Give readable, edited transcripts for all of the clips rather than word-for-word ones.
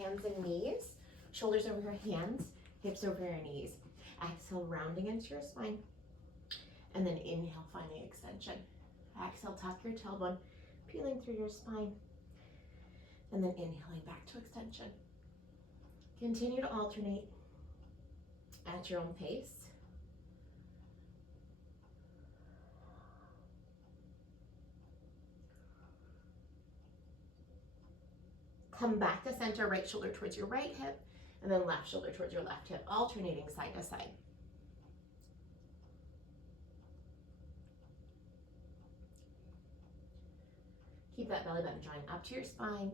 hands and knees, shoulders over your hands, hips over your knees. Exhale, rounding into your spine. And then inhale, finding extension. Exhale, tuck your tailbone, peeling through your spine. And then inhaling back to extension. Continue to alternate at your own pace. Come back to center, right shoulder towards your right hip, and then left shoulder towards your left hip, alternating side to side. Keep that belly button drawing up to your spine.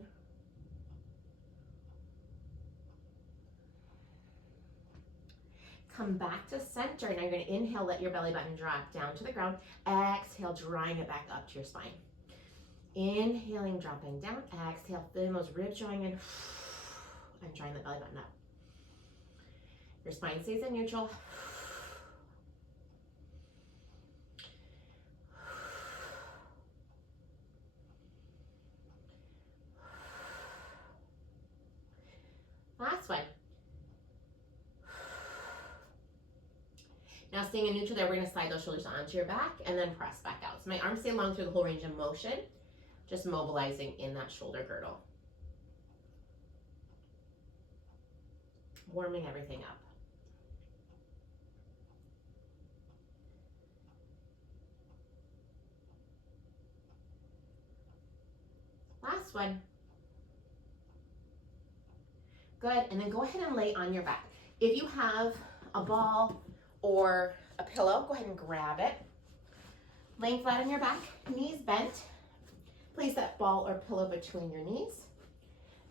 Come back to center. Now you're going to inhale, let your belly button drop down to the ground. Exhale, drawing it back up to your spine. Inhaling, dropping down. Exhale, feeling those ribs drawing in and drawing the belly button up. Your spine stays in neutral. Last one. Now staying in neutral there, we're going to slide those shoulders onto your back and then press back out. So my arms stay long through the whole range of motion, just mobilizing in that shoulder girdle. Warming everything up. Last one. Good, and then go ahead and lay on your back. If you have a ball or a pillow, go ahead and grab it. Laying flat on your back, knees bent. Place that ball or pillow between your knees.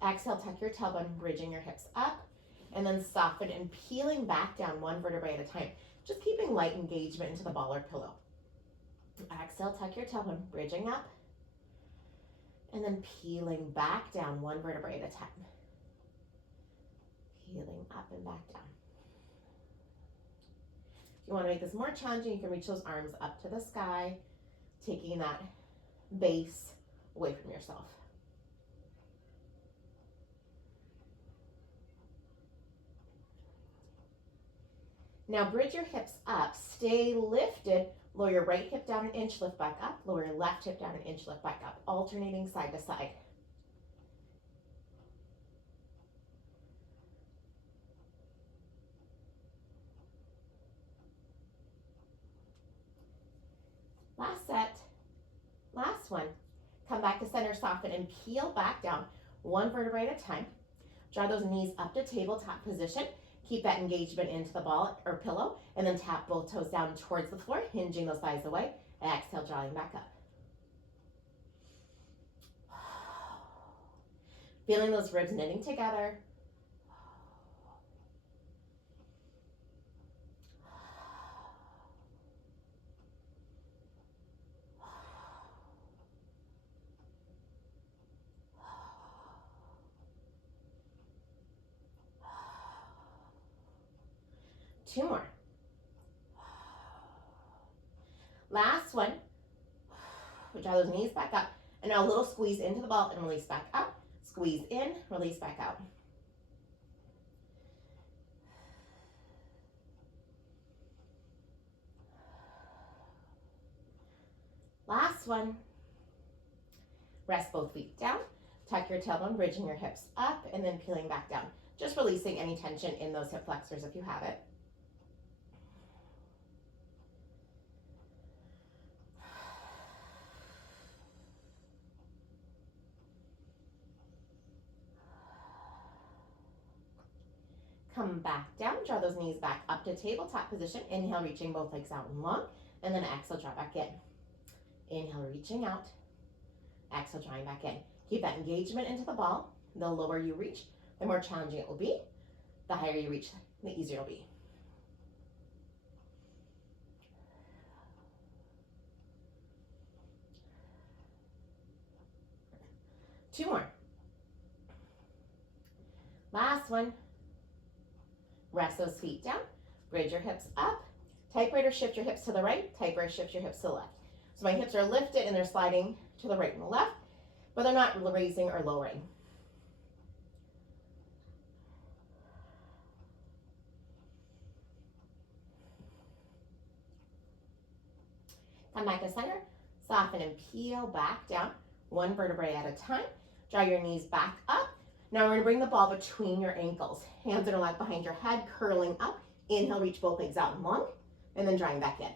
Exhale, tuck your tailbone, bridging your hips up, and then soften and peeling back down one vertebrae at a time. Just keeping light engagement into the ball or pillow. Exhale, tuck your tailbone, bridging up, and then peeling back down one vertebrae at a time. Peeling up and back down. If you want to make this more challenging, you can reach those arms up to the sky, taking that base away from yourself. Now bridge your hips up, stay lifted, lower your right hip down an inch, lift back up, lower your left hip down an inch, lift back up, alternating side to side. Last set, last one. Come back to center, soften, and peel back down one vertebrae at a time. Draw those knees up to tabletop position. Keep that engagement into the ball or pillow, and then tap both toes down towards the floor, hinging those thighs away. Exhale, drawing back up. Feeling those ribs knitting together. Two more. Last one. Draw those knees back up. And now a little squeeze into the ball and release back up. Squeeze in, release back out. Last one. Rest both feet down. Tuck your tailbone, bridging your hips up, and then peeling back down. Just releasing any tension in those hip flexors if you have it. Come back down, draw those knees back up to tabletop position. Inhale, reaching both legs out and long, and then exhale, draw back in. Inhale, reaching out. Exhale, drawing back in. Keep that engagement into the ball. The lower you reach, the more challenging it will be. The higher you reach, the easier it'll be. Two more. Last one. Rest those feet down. Bridge your hips up. Typewriter, shift your hips to the right. Typewriter, shift your hips to the left. So my hips are lifted and they're sliding to the right and the left, but they're not raising or lowering. Come back to center, soften and peel back down, one vertebrae at a time. Draw your knees back up. Now we're gonna bring the ball between your ankles. Hands are locked behind your head, curling up. Inhale, reach both legs out and long, and then drawing back in.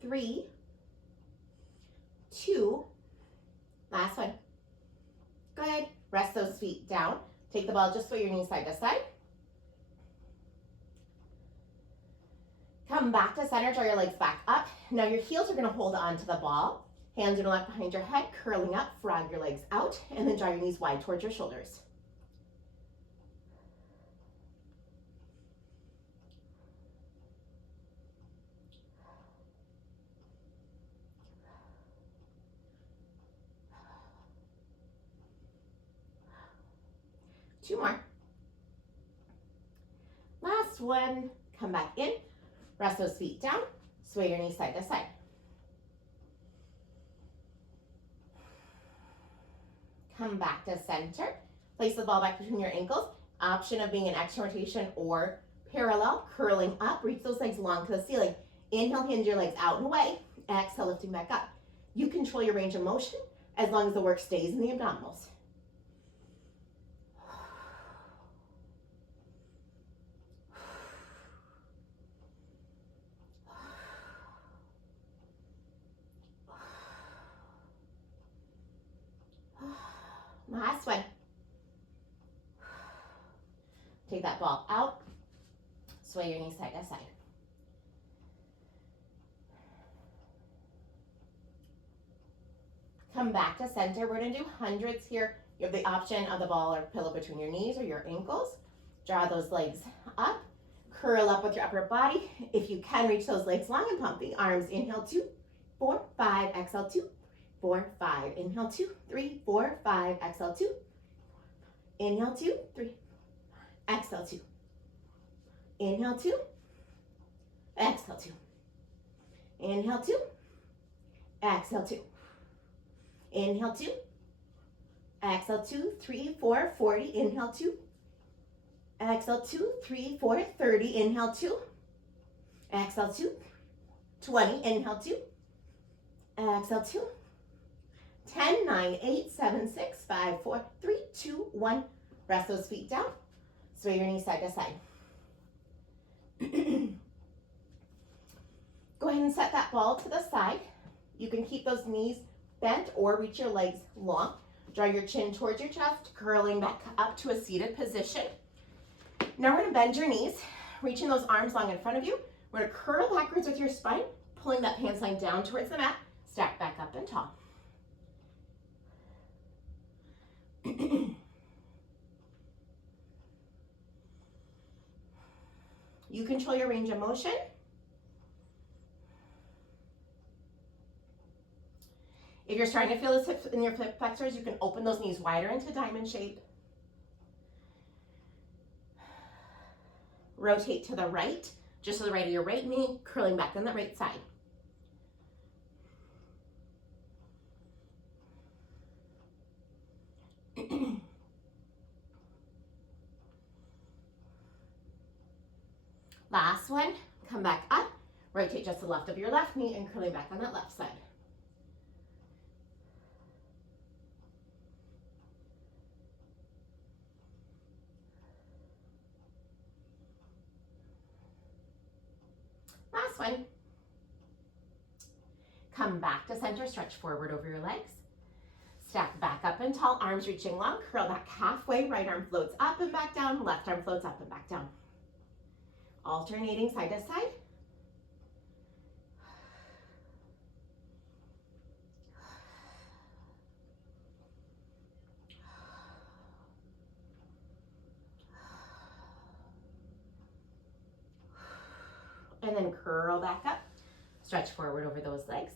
Three, two, last one. Good. Rest those feet down. Take the ball, just sway your knees side to side. Come back to center, draw your legs back up. Now your heels are gonna hold on to the ball. Hands are gonna lock behind your head, curling up, frog your legs out, and then draw your knees wide towards your shoulders. Two more. Last one. Come back in. Rest those feet down. Sway your knees side to side. Come back to center. Place the ball back between your ankles. Option of being an external rotation or parallel. Curling up. Reach those legs long to the ceiling. Inhale, hinge your legs out and away. Exhale, lifting back up. You control your range of motion as long as the work stays in the abdominals. Last one. Take that ball out. Sway your knees side to side. Come back to center. We're going to do hundreds here. You have the option of the ball or pillow between your knees or your ankles. Draw those legs up. Curl up with your upper body. If you can, reach those legs long and pump the arms. Inhale, 2, 4, 5. Exhale, 2, 4, 5. Inhale, 2, 3, 4, 5. Exhale, 2. Inhale, 2, 3. Exhale, 2. Inhale, 2. Exhale, 2. Inhale, 2. Exhale, 2. Inhale, 2. Exhale, 2, 3, 4, 40. Inhale, 2. Exhale, 2, 3, 4, 30. Inhale, 2. Exhale, 2. 20. Inhale, 2. Exhale, 2. 10, 9, 8, 7, 6, 5, 4, 3, 2, 1. Rest those feet down. Sway your knees side to side. Go ahead and set that ball to the side. You can keep those knees bent or reach your legs long. Draw your chin towards your chest, curling back up to a seated position. Now we're gonna bend your knees, reaching those arms long in front of you. We're gonna curl backwards with your spine, pulling that pants line down towards the mat, stack back up and tall. You control your range of motion. If you're starting to feel this hip in your hip flexors, you can open those knees wider into diamond shape. Rotate to the right, just to the right of your right knee, curling back on the right side. Last one, come back up, rotate just to the left of your left knee and curling back on that left side. Last one. Come back to center, stretch forward over your legs. Stack back up and tall, arms reaching long, curl back halfway, right arm floats up and back down, left arm floats up and back down. Alternating side to side. And then curl back up, stretch forward over those legs.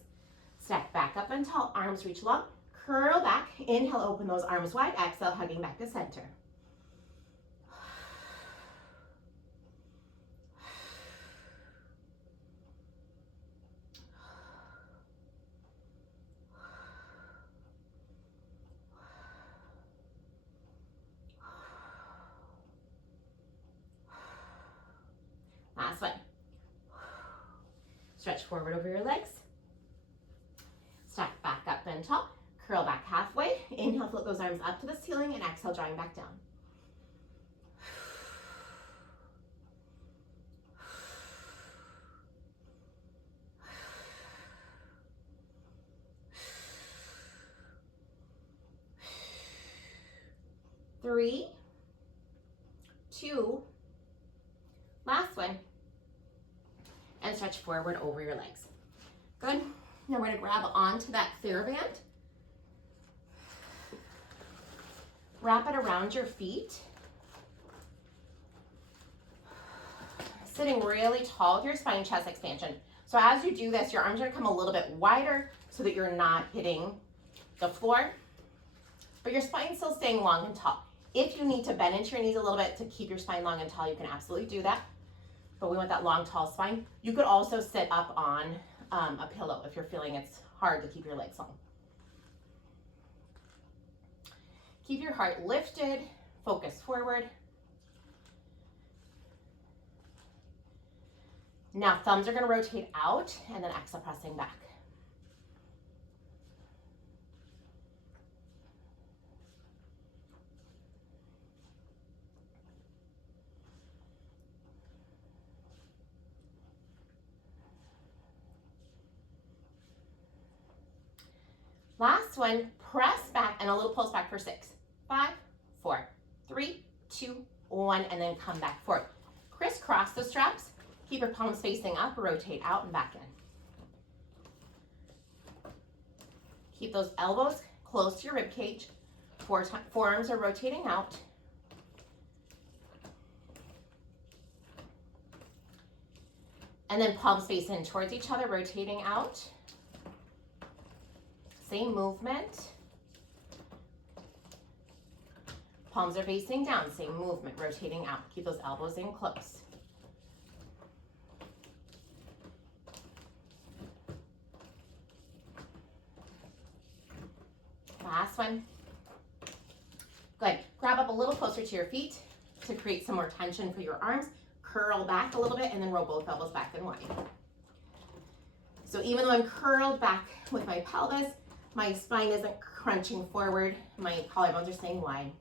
Stack back up and tall, arms reach long, curl back, inhale, open those arms wide, exhale, hugging back to center. Stretch forward over your legs. Stack back up, bend tall. Curl back halfway. Inhale, float those arms up to the ceiling, and exhale, drawing back down. Three, two, last one, and stretch forward over your legs. Good. Now we're going to grab onto that TheraBand. Wrap it around your feet. Sitting really tall with your spine, chest expansion. So as you do this, your arms are going to come a little bit wider so that you're not hitting the floor, but your spine's still staying long and tall. If you need to bend into your knees a little bit to keep your spine long and tall, you can absolutely do that. But we want that long, tall spine. You could also sit up on a pillow if you're feeling it's hard to keep your legs long. Keep your heart lifted, focus forward. Now thumbs are going to rotate out, and then exhale, pressing back. Last one, press back and a little pulse back for 6, 5, 4, 3, 2, 1, and then come back forward. Crisscross the straps. Keep your palms facing up, rotate out and back in. Keep those elbows close to your rib cage. Forearms are rotating out. And then palms face in towards each other, rotating out. Same movement. Palms are facing down, same movement, rotating out. Keep those elbows in close. Last one. Good. Grab up a little closer to your feet to create some more tension for your arms. Curl back a little bit and then roll both elbows back and wide. So even though I'm curled back with my pelvis, my spine isn't crunching forward. My collarbones are staying wide.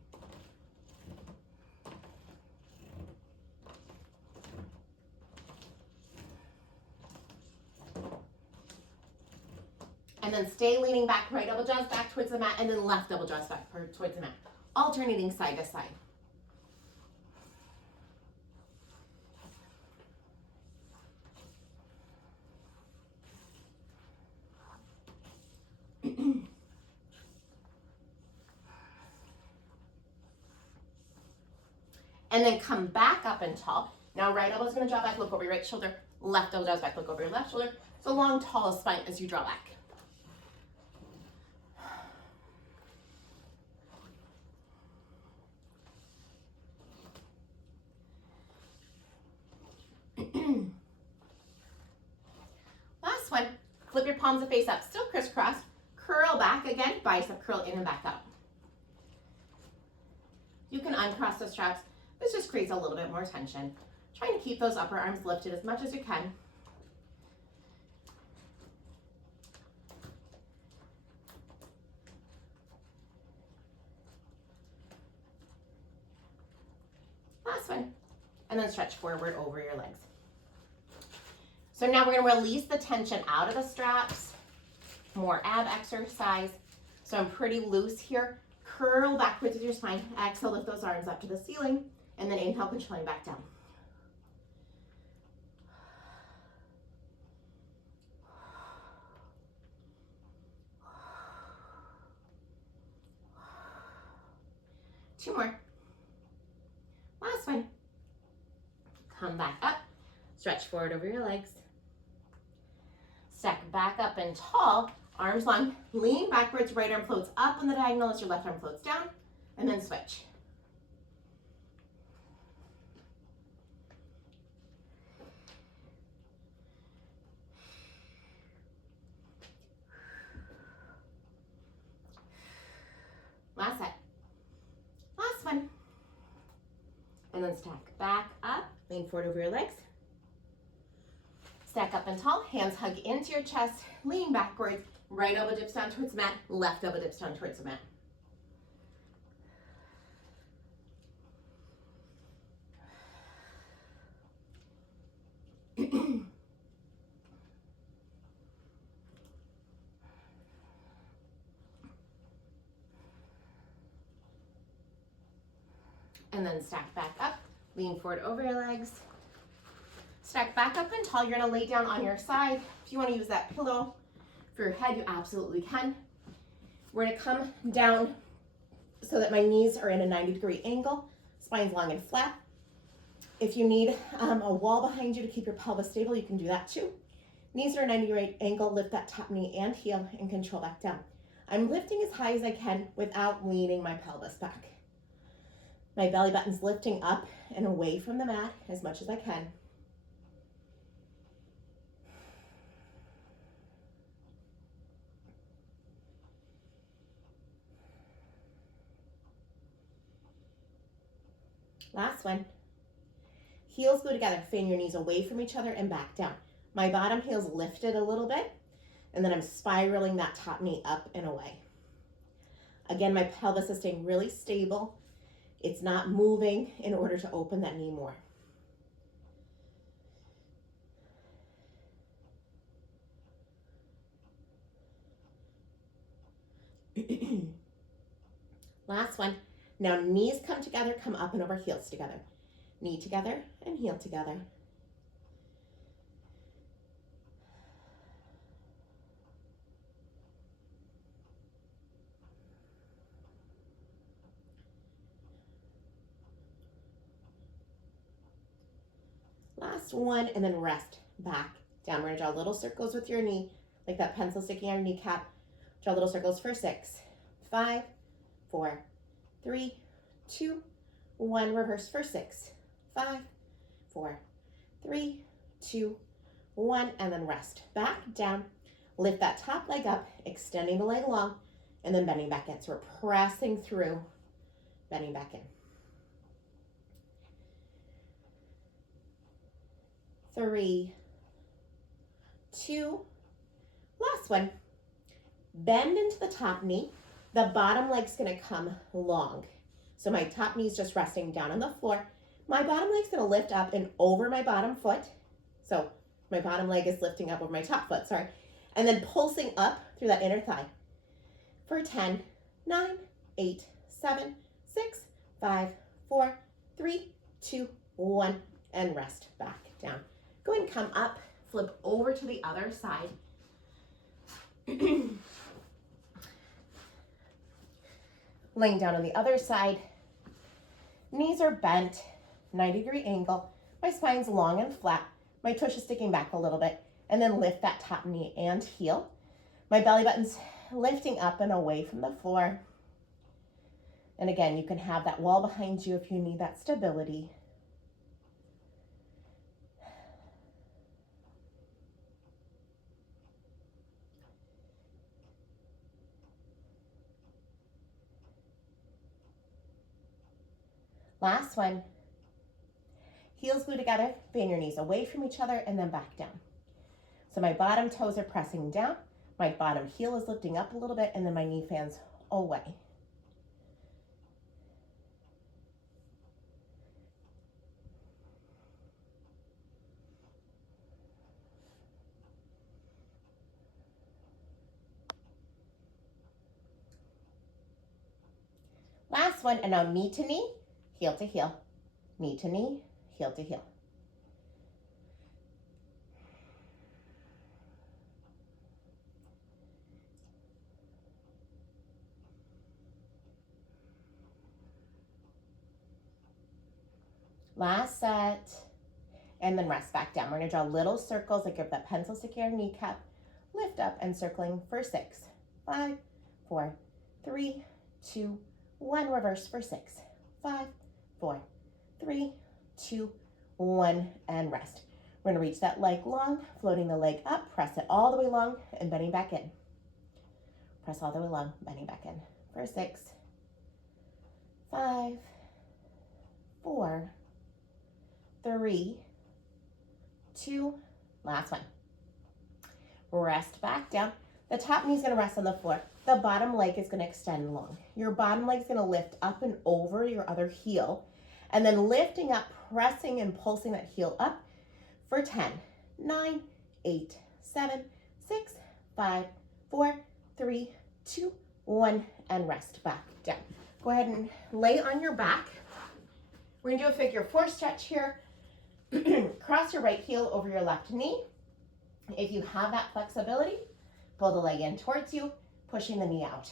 And then stay leaning back, right elbow draws back towards the mat, and then left elbow draws back towards the mat. Alternating side to side. And then come back up and tall. Now right elbow's gonna draw back, look over your right shoulder. Left elbow draws back, look over your left shoulder. So long, tall spine as you draw back. Last one, flip your palms to face up, still crisscross. Curl back again, bicep curl in and back up. You can uncross the straps. This just creates a little bit more tension. Trying to keep those upper arms lifted as much as you can. Last one. And then stretch forward over your legs. So now we're going to release the tension out of the straps. More ab exercise. So I'm pretty loose here. Curl backwards with your spine. Exhale, lift those arms up to the ceiling. And then inhale, controlling back down. Two more. Last one. Come back up. Stretch forward over your legs. Stack back up and tall. Arms long. Lean backwards. Right arm floats up on the diagonal as your left arm floats down. And then switch. Last set. Last one. And then stack back up. Lean forward over your legs. Stack up and tall, hands hug into your chest, lean backwards, right elbow dips down towards the mat, left elbow dips down towards the mat. And then stack back up, lean forward over your legs. Stack back up and tall. You're gonna lay down on your side. If you wanna use that pillow for your head, you absolutely can. We're gonna come down so that my knees are in a 90-degree angle, spine's long and flat. If you need a wall behind you to keep your pelvis stable, you can do that too. Knees are a 90-degree angle, lift that top knee and heel and control back down. I'm lifting as high as I can without leaning my pelvis back. My belly button's lifting up and away from the mat as much as I can. Last one. Heels go together, fan your knees away from each other and back down. My bottom heel's lifted a little bit, and then I'm spiraling that top knee up and away. Again, my pelvis is staying really stable. It's not moving in order to open that knee more. Last one. Now knees come together, come up and over, heels together. Knee together and heel together. Last one, and then rest back down. We're gonna draw little circles with your knee, like that pencil sticking on your kneecap. Draw little circles for 6, 5, 4, 3, 2, 1. Reverse for 6, 5, 4, 3, 2, 1, and then rest back down. Lift that top leg up, extending the leg long, and then bending back in. So we're pressing through, bending back in. 3, 2, last one. Bend into the top knee. The bottom leg's gonna come long. So my top knee's just resting down on the floor. My bottom leg's gonna lift up and over my bottom foot. So my bottom leg is lifting up over my top foot, sorry. And then pulsing up through that inner thigh. For 10, 9, 8, 7, 6, 5, 4, 3, 2, 1, and rest back down. Go ahead and come up, flip over to the other side. Laying down on the other side. Knees are bent, 90-degree angle. My spine's long and flat. My tush is sticking back a little bit. And then lift that top knee and heel. My belly button's lifting up and away from the floor. And again, you can have that wall behind you if you need that stability. Last one. Heels glue together, fan your knees away from each other and then back down. So my bottom toes are pressing down, my bottom heel is lifting up a little bit, and then my knee fans away. Last one, and now knee to knee, heel to heel, knee to knee, heel to heel. Last set, and then rest back down. We're gonna draw little circles like you have that pencil sticking on your kneecap, lift up and circling for 6, 5, 4, 3, 2, 1, reverse for 6, 5, 4, 3, 2, 1, and rest. We're gonna reach that leg long, floating the leg up, press it all the way long, and bending back in. Press all the way long, bending back in. For 6, 5, 4, 3, 2, Last one. Rest back down. The top knee is going to rest on the floor. The bottom leg is going to extend long. Your bottom leg is going to lift up and over your other heel, and then lifting up, pressing and pulsing that heel up for 10, 9, 8, 7, 6, 5, 4, 3, 2, 1, and rest back down. Go ahead and lay on your back. We're gonna do a figure 4 stretch here. Cross your right heel over your left knee. If you have that flexibility, pull the leg in towards you, pushing the knee out.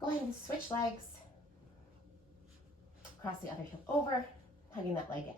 Go ahead and switch legs. Cross the other heel over, hugging that leg in.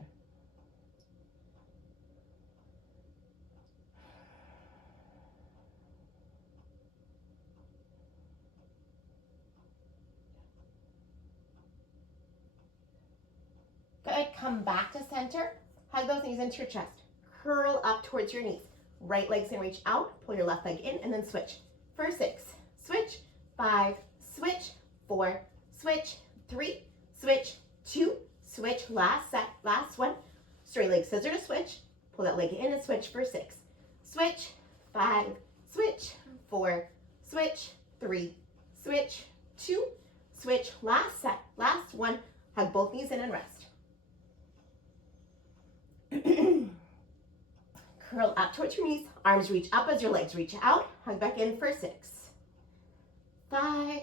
Good, come back to center. Hug those knees into your chest. Curl up towards your knees. Right leg's gonna reach out, pull your left leg in, and then switch. For 6, switch, 5, switch, 4, switch, 3, switch, 2, switch, last set, last one. Straight leg scissor to switch, pull that leg in and switch for 6. Switch, 5, switch, 4, switch, 3, switch, 2, switch, last set, last one. Hug both knees in and rest. Curl up towards your knees, arms reach up as your legs reach out. Hug back in for 6, 5,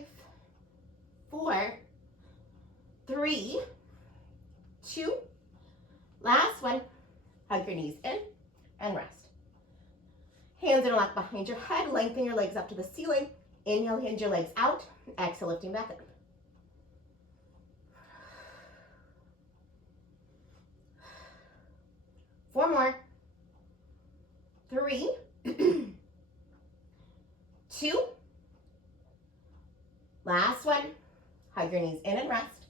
4, 3, 2, last one. Hug your knees in and rest. Hands interlock behind your head, lengthen your legs up to the ceiling. Inhale, hinge your legs out. Exhale, lifting back up. Four more. 3, 2, last one. Hug your knees in and rest.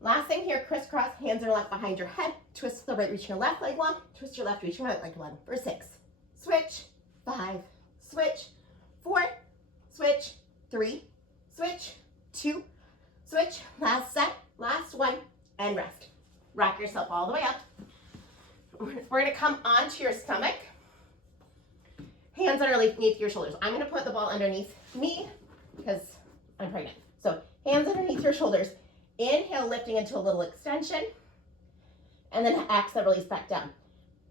Last thing here, crisscross, hands are locked behind your head. Twist the right, reaching your left leg long. Twist your left, reaching your right leg long. For 6, switch, 5, switch, 4, switch, 3, switch, 2, switch, last set, last one, and rest. Rock yourself all the way up. We're gonna come onto your stomach. Hands underneath your shoulders. I'm gonna put the ball underneath me because I'm pregnant. So hands underneath your shoulders. Inhale, lifting into a little extension. And then exhale, release back down.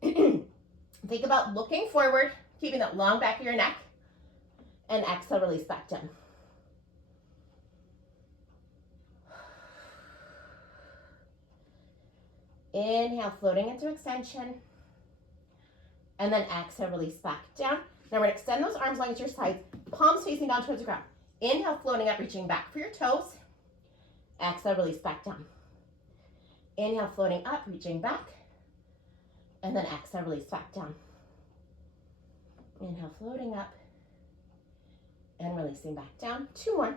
Think about looking forward, keeping that long back of your neck. And exhale, release back down. Inhale, floating into extension. And then exhale, release back down. Now we're gonna extend those arms long as your sides, palms facing down towards the ground. Inhale, floating up, reaching back for your toes. Exhale, release back down. Inhale, floating up, reaching back. And then exhale, release back down. Inhale, floating up. And releasing back down. 2 more.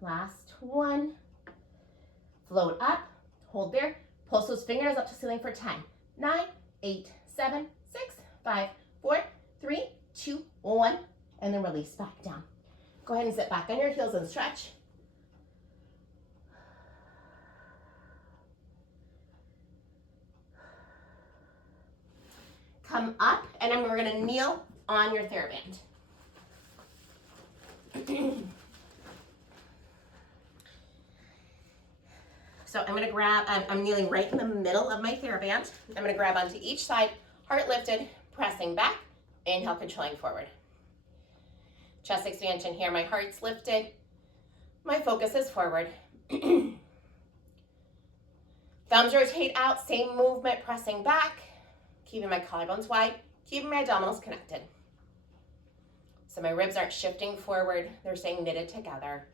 Last one. Float up, hold there. Pulse those fingers up to ceiling for 10, 9, 8, 7, 6, 5, 4, 3, 2, 1, and then release back down. Go ahead and sit back on your heels and stretch. Come up, and then we're gonna kneel on your TheraBand. So I'm gonna grab, I'm kneeling right in the middle of my TheraBand. I'm gonna grab onto each side, heart lifted, pressing back, inhale, controlling forward. Chest expansion here, my heart's lifted, my focus is forward. Thumbs rotate out, same movement, pressing back, keeping my collarbones wide, keeping my abdominals connected. So my ribs aren't shifting forward, they're staying knitted together.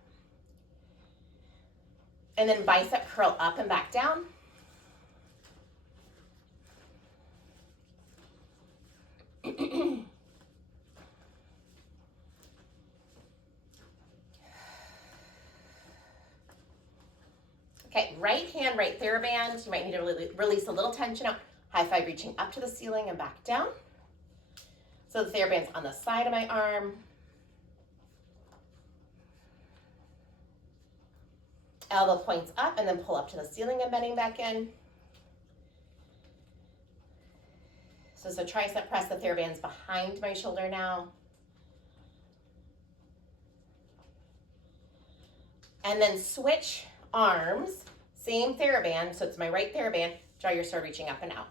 And then bicep curl up and back down. Okay, right hand, right TheraBand. You might need to release a little tension out. High five reaching up to the ceiling and back down. So the TheraBand's on the side of my arm. Elbow points up and then pull up to the ceiling and bending back in. So it's a tricep press. The TheraBand's behind my shoulder now. And then switch arms, same TheraBand, so it's my right TheraBand. Draw your sword reaching up and out.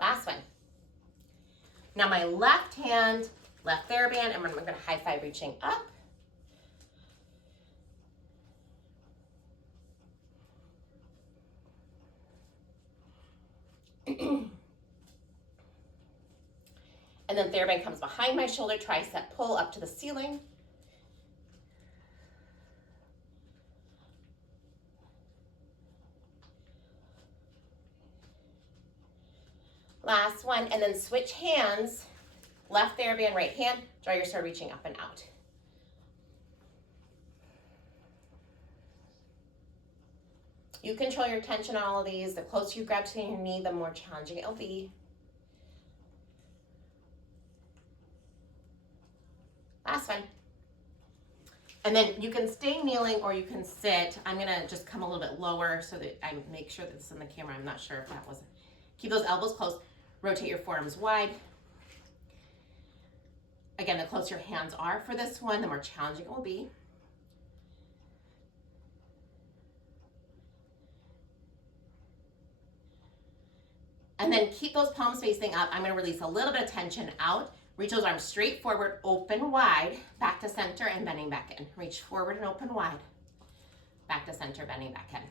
Last one. Now my left hand, left TheraBand, and I'm going to high five reaching up. And then TheraBand comes behind my shoulder, tricep pull up to the ceiling. Last one, and then switch hands, left TheraBand, right hand, draw your sword reaching up and out. You control your tension on all of these. The closer you grab to your knee, the more challenging it'll be. Last one. And then you can stay kneeling or you can sit. I'm gonna just come a little bit lower so that I make sure that this is in the camera. I'm not sure if that was. Keep those elbows close. Rotate your forearms wide. Again, the closer your hands are for this one, the more challenging it will be. And then keep those palms facing up. I'm gonna release a little bit of tension out. Reach those arms straight forward, open wide, back to center and bending back in. Reach forward and open wide, back to center, bending back in.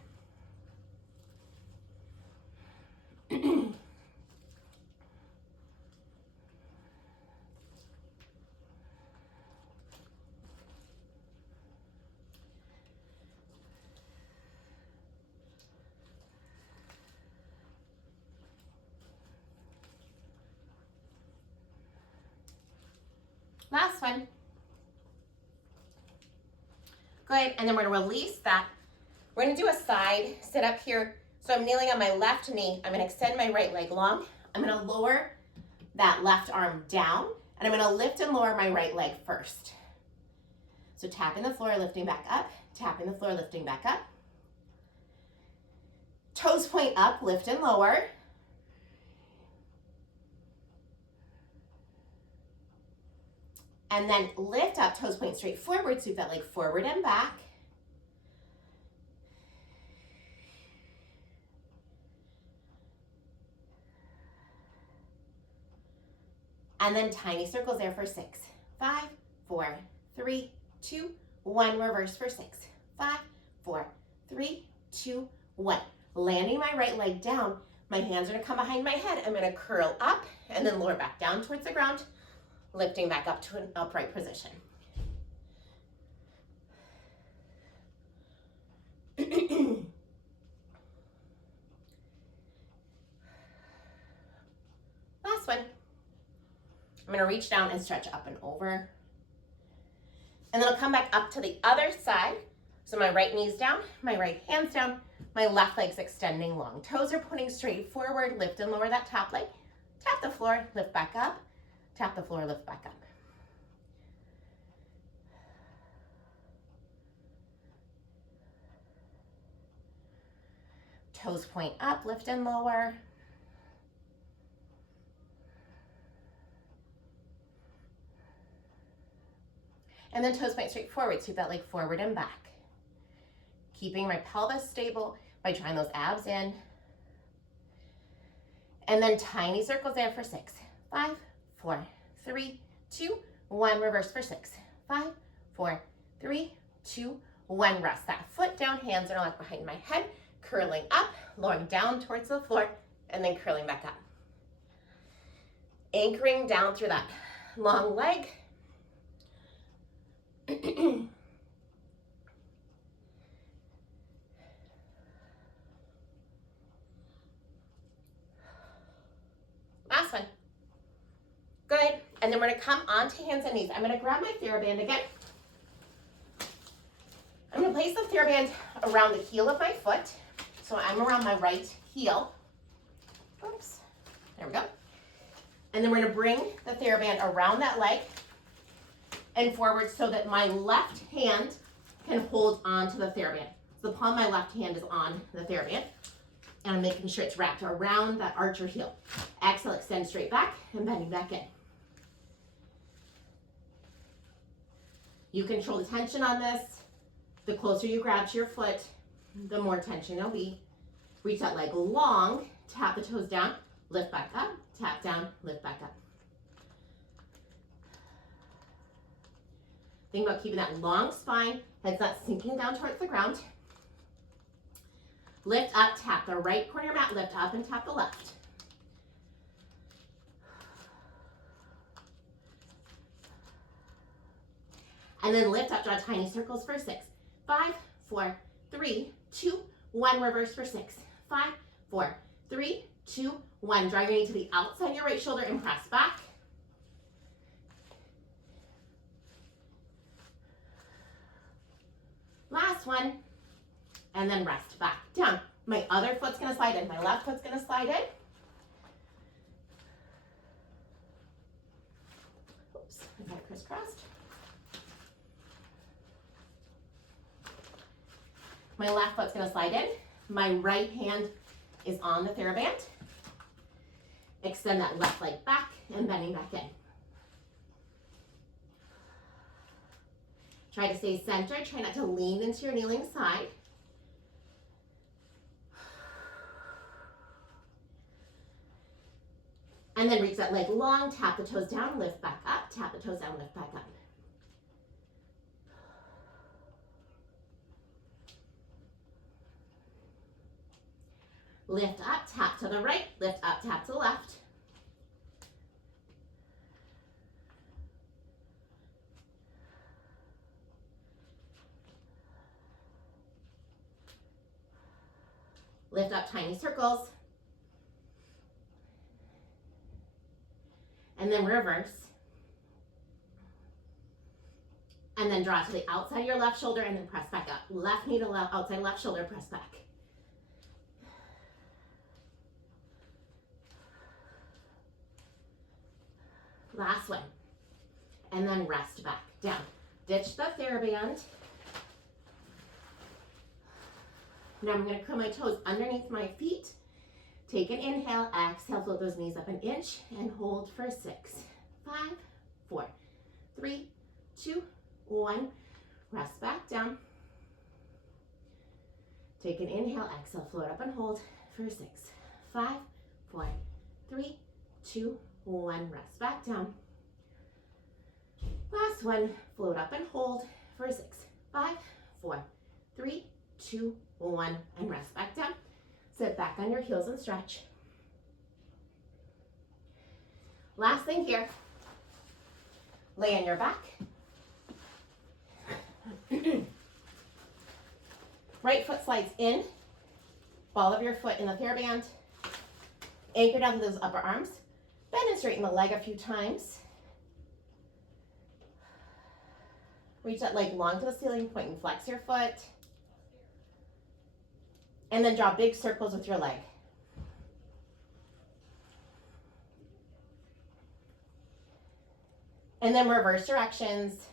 Last one. Good, and then we're gonna release that. We're gonna do a side sit up here. So I'm kneeling on my left knee. I'm gonna extend my right leg long. I'm gonna lower that left arm down, and I'm gonna lift and lower my right leg first. So tapping the floor, lifting back up, tapping the floor, lifting back up. Toes point up, lift and lower. And then lift up, toes point straight forward, sweep that leg forward and back. And then tiny circles there for 6, 5, 4, 3, 2, 1. Reverse for 6, 5, 4, 3, 2, 1. Landing my right leg down. My hands are gonna come behind my head. I'm gonna curl up and then lower back down towards the ground, lifting back up to an upright position. Last one. I'm gonna reach down and stretch up and over. And then I'll come back up to the other side. So my right knee's down, my right hand's down, my left leg's extending long. Toes are pointing straight forward, lift and lower that top leg. Tap the floor, lift back up. Tap the floor, lift back up. Toes point up, lift and lower. And then toes point straight forward, sweep that leg forward and back. Keeping my pelvis stable by drawing those abs in. And then tiny circles there for 6, 5, 4, 3, 2, 1. Reverse for 6, 5, 4, 3, 2, 1. Rest that foot down, hands are locked behind my head, curling up, lowering down towards the floor, and then curling back up. Anchoring down through that long leg. Last one. Good. And then we're going to come onto hands and knees. I'm going to grab my TheraBand again. I'm going to place the TheraBand around the heel of my foot. So I'm around my right heel. Oops, there we go. And then we're gonna bring the TheraBand around that leg and forward so that my left hand can hold on to the TheraBand. So the palm of my left hand is on the TheraBand. And I'm making sure it's wrapped around that arch or heel. Exhale, extend straight back and bending back in. You control the tension on this. The closer you grab to your foot, the more tension there'll be. Reach that leg long, tap the toes down, lift back up, tap down, lift back up. Think about keeping that long spine, head's not sinking down towards the ground. Lift up, tap the right corner of your mat, lift up and tap the left. And then lift up, draw tiny circles for 6, 5, 4, 3, 2, 1, reverse for 6, 5, 4, 3, 2, 1. Drive your knee to the outside of your right shoulder and press back. Last one. And then rest back down. My other foot's gonna slide in. My left foot's gonna slide in. Oops, I got crisscrossed. My left foot's gonna slide in. My right hand is on the TheraBand. Extend that left leg back and bending back in. Try to stay centered. Try not to lean into your kneeling side. And then reach that leg long, tap the toes down, lift back up, tap the toes down, lift back up. Lift up, tap to the right, lift up, tap to the left. Lift up, tiny circles. And then reverse. And then draw to the outside of your left shoulder and then press back up. Left knee to left, outside left shoulder, press back. Last one. And then rest back down. Ditch the TheraBand. Now I'm going to curl my toes underneath my feet. Take an inhale, exhale, float those knees up an inch and hold for 6, 5, 4, 3, 2, 1. Rest back down. Take an inhale, exhale, float up and hold for 6, 5, 4, 3, 2, 1. Rest back down. Last one, float up and hold for 6, 5, 4, 3, 2, 1, and rest back down. Sit back on your heels and stretch. Last thing here, lay on your back. Right foot slides in, ball of your foot in the TheraBand. Anchor down to those upper arms. Bend and straighten the leg a few times. Reach that leg long to the ceiling, point and flex your foot. And then draw big circles with your leg. And then reverse directions.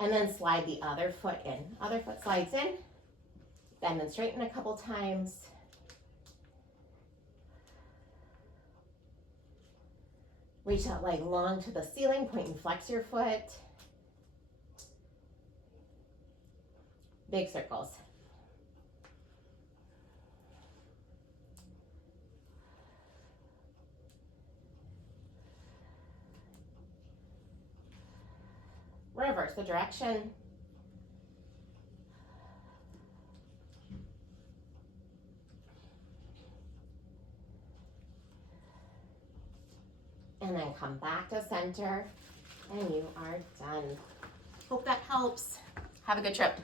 And then slide the other foot in. Other foot slides in. Bend and straighten a couple times. Reach that leg long to the ceiling, point and flex your foot. Big circles. Reverse the direction. And then come back to center, and you are done. Hope that helps. Have a good trip.